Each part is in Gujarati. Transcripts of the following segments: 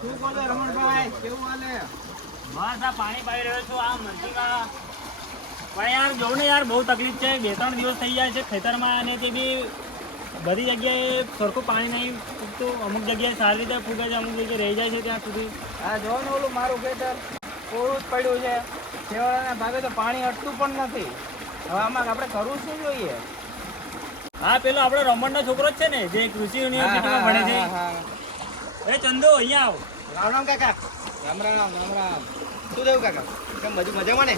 શું બોલો રમણભાઈ, કેવું હાલે? બસ આ પાણી પાઈ રહ્યો છું આ મંદીમાં. પણ યાર જોઉં ને યાર, બહુ તકલીફ છે. 2-3 દિવસ થઈ જાય છે ખેતરમાં, અને તે બી બધી જગ્યાએ સરખું પાણી નહીં પૂગતું. અમુક જગ્યાએ સારી રીતે ફૂગે છે, અમુક જગ્યાએ રહી જાય છે ત્યાં સુધી. હા, જો ને ઓલું મારું ખેતર કોરું જ પડ્યું છે. છેવાડાના ભાગે તો પાણી અટતું પણ નથી. હવે આમાં આપણે કરવું શું જોઈએ? હા, પેલો આપણો રમણનો છોકરો જ છે ને, જે કૃષિ યુનિવર્સિટીમાં ભણે છે. એ ચંદુ, અહીંયા આવ. રામ રામ કાકા. રામ રામ રામ રામ. શું થયું કાકા? કેમ બધું મજામાં ને?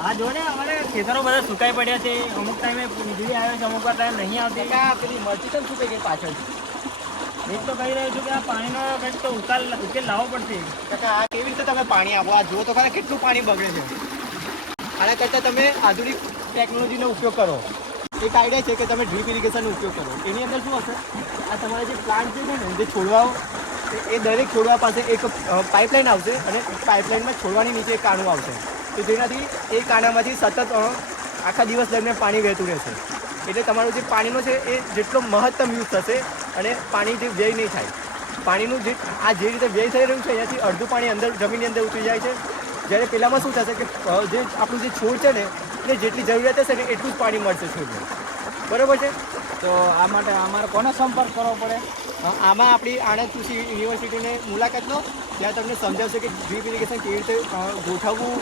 હા, જો ને અમારે ખેતરો બધા સુકાઈ પડ્યા છે. અમુક ટાઈમે વીજળી આવે છે, અમુક વાર ટાઈમ નહીં આવતી. કાકા પેલી મરચી કેમ સુકાઈ ગઈ પાછળ? એ જ તો કહી રહ્યો છું કે આ પાણીનો કંઈક તો ઉકેલ લાવવો પડશે. કાકા આ કેવી રીતે તમે પાણી આપો? આ જુઓ તો ખરા કેટલું પાણી બગડે છે. આના કરતાં તમે આધુનિક ટેકનોલોજીનો ઉપયોગ કરો. એક આઈડિયા છે કે તમે ડ્રીપ ઇરિગેશનનો ઉપયોગ કરો. એની અંદર શું હશે, આ તમારા જે પ્લાન્ટ છે ને, જે છોડવાઓ, એ દરેક છોડવા પાસે એક પાઇપલાઇન આવશે, અને પાઇપલાઇનમાં છોડવાની નીચે એક કાણું આવશે, તો જેનાથી એ કાણામાંથી સતત આખા દિવસ દરમિયાન પાણી વહેતું રહેશે. એટલે તમારું જે પાણીનો છે એ જેટલો મહત્તમ યુઝ થશે, અને પાણી જે વ્યય નહીં થાય. પાણીનું જે રીતે વ્યય થઈ રહ્યું છે, અહીંયાથી અડધું પાણી અંદર જમીનની અંદર ઉતરી જાય છે. જ્યારે પહેલાંમાં શું થશે કે જે આપણું જે છોડ છે ને, એટલે જેટલી જરૂરિયાત હશે ને એટલું જ પાણી મળશે છોડને. બરાબર છે? તો આ માટે અમારે કોનો સંપર્ક કરવો પડે? આમાં આપણી આણંદ કૃષિ યુનિવર્સિટીની મુલાકાત લો. ત્યાં તમને સમજાવશે કે ડ્રીપ ઇરિગેશન કેવી રીતે ગોઠવવું,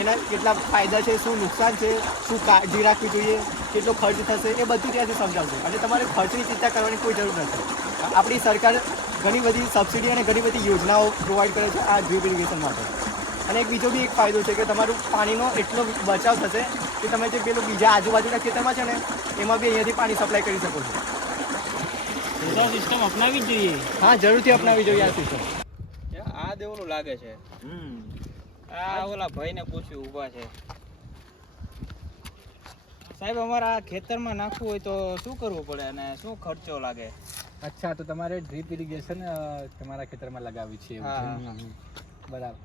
એના કેટલા ફાયદા છે, શું નુકસાન છે, શું કાળજી રાખવી જોઈએ, કેટલો ખર્ચ થશે, એ બધું ત્યાંથી સમજાવશે. અને તમારે ખર્ચની ચિંતા કરવાની કોઈ જરૂર નથી. આપણી સરકાર ઘણી બધી સબસિડી અને ઘણી બધી યોજનાઓ પ્રોવાઈડ કરે છે આ ડ્રીપ ઇરિગેશન માટે. અને એક બીજો બી એક ફાયદો છે કે તમારું પાણીનો એટલો બચાવ થશે કે તમે જે પેલું બીજા આજુબાજુના ખેતરમાં છે ને, એમાં બી અહીંયાથી પાણી સપ્લાય કરી શકો છો. તો સિસ્ટમ અપનાવવી જ જોઈએ. હા, જરૂરથી અપનાવવી જોઈએ આ સિસ્ટમ. આ દેવલું લાગે છે. આ ઓલા ભાઈને પૂછ્યું ઊભા છે. સાહેબ, અમારે આ ખેતરમાં નાખવું હોય તો શું કરવું પડે અને શું ખર્ચો લાગે? અચ્છા, તો તમારે ડ્રીપ ઇરિગેશન તમારા ખેતરમાં લગાવવી છે. બરાબર.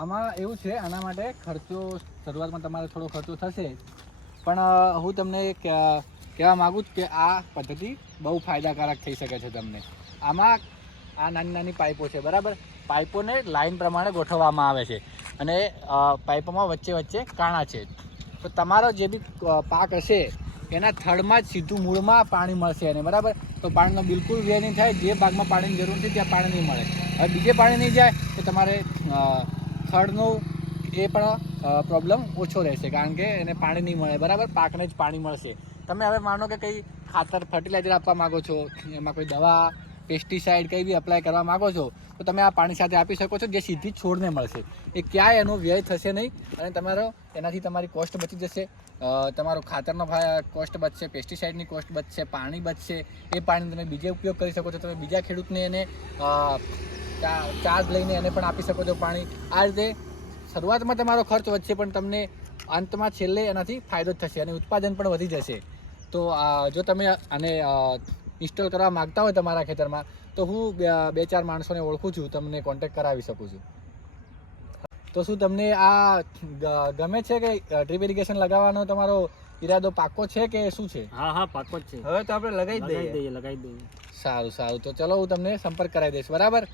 આમાં એવું છે, આના માટે ખર્ચો શરૂઆતમાં તમારે થોડો ખર્ચો થશે, પણ હું તમને કહેવા માગું છું કે આ પદ્ધતિ બહુ ફાયદાકારક થઈ શકે છે તમને. આમાં આ નાની નાની પાઇપો છે, બરાબર. પાઇપોને લાઇન પ્રમાણે ગોઠવવામાં આવે છે, અને પાઇપોમાં વચ્ચે વચ્ચે કાણા છે. તો તમારો જે બી પાક હશે એના થડમાં જ સીધું મૂળમાં પાણી મળશે એને, બરાબર. તો પાણીનો બિલકુલ વ્યય નહીં થાય. જે ભાગમાં પાણીની જરૂર નથી ત્યાં પાણી નહીં મળે. હવે બીજે પાણી નહીં જાય તો તમારે થડનો એ પણ પ્રોબ્લેમ ઓછો રહેશે, કારણ કે એને પાણી નહીં મળે, બરાબર. પાકને જ પાણી મળશે. તમે હવે માનો કે કંઈ ખાતર ફર્ટિલાઇઝર આપવા માગો છો, એમાં કોઈ દવા પેસ્ટિસાઇડ કંઈ બી અપ્લાય કરવા માગો છો, તો તમે આ પાણી સાથે આપી શકો છો, જે સીધી છોડને મળશે. એ ક્યાંય એનો વ્યય થશે નહીં, અને એનાથી તમારી કોસ્ટ બચી જશે. તમારો ખાતરનો કોસ્ટ બચશે, પેસ્ટિસાઇડની કોસ્ટ બચશે, પાણી બચશે. એ પાણી તમે બીજે ઉપયોગ કરી શકો છો. તમે બીજા ખેડૂતને એને ચાર્જ લઈને એને પણ આપી શકો છો પાણી. આ રીતે શરૂઆતમાં તમારો ખર્ચ વધશે, પણ તમને અંતમાં છેલ્લે એનાથી ફાયદો જ થશે, અને ઉત્પાદન પણ વધી જશે. તો જો તમે આને ઇન્સ્ટોલ કરવા માગતા હોય તમારા ખેતરમાં, તો હું 2-4 માણસોને ઓળખું છું, તમને કોન્ટેક્ટ કરાવી શકું છું. તો શું તમને આ ગમે છે કે ડ્રીપ ઇરિગેશન લગાવવાનો તમારો ઈરાદો પાક્કો છે કે શું છે? હા, પાક્કો જ છે. હવે તો આપણે લગાવી જ દઈએ. લગાવી દઈએ. સારું. તો ચલો, હું તમને સંપર્ક કરાવી દઈશ, બરાબર.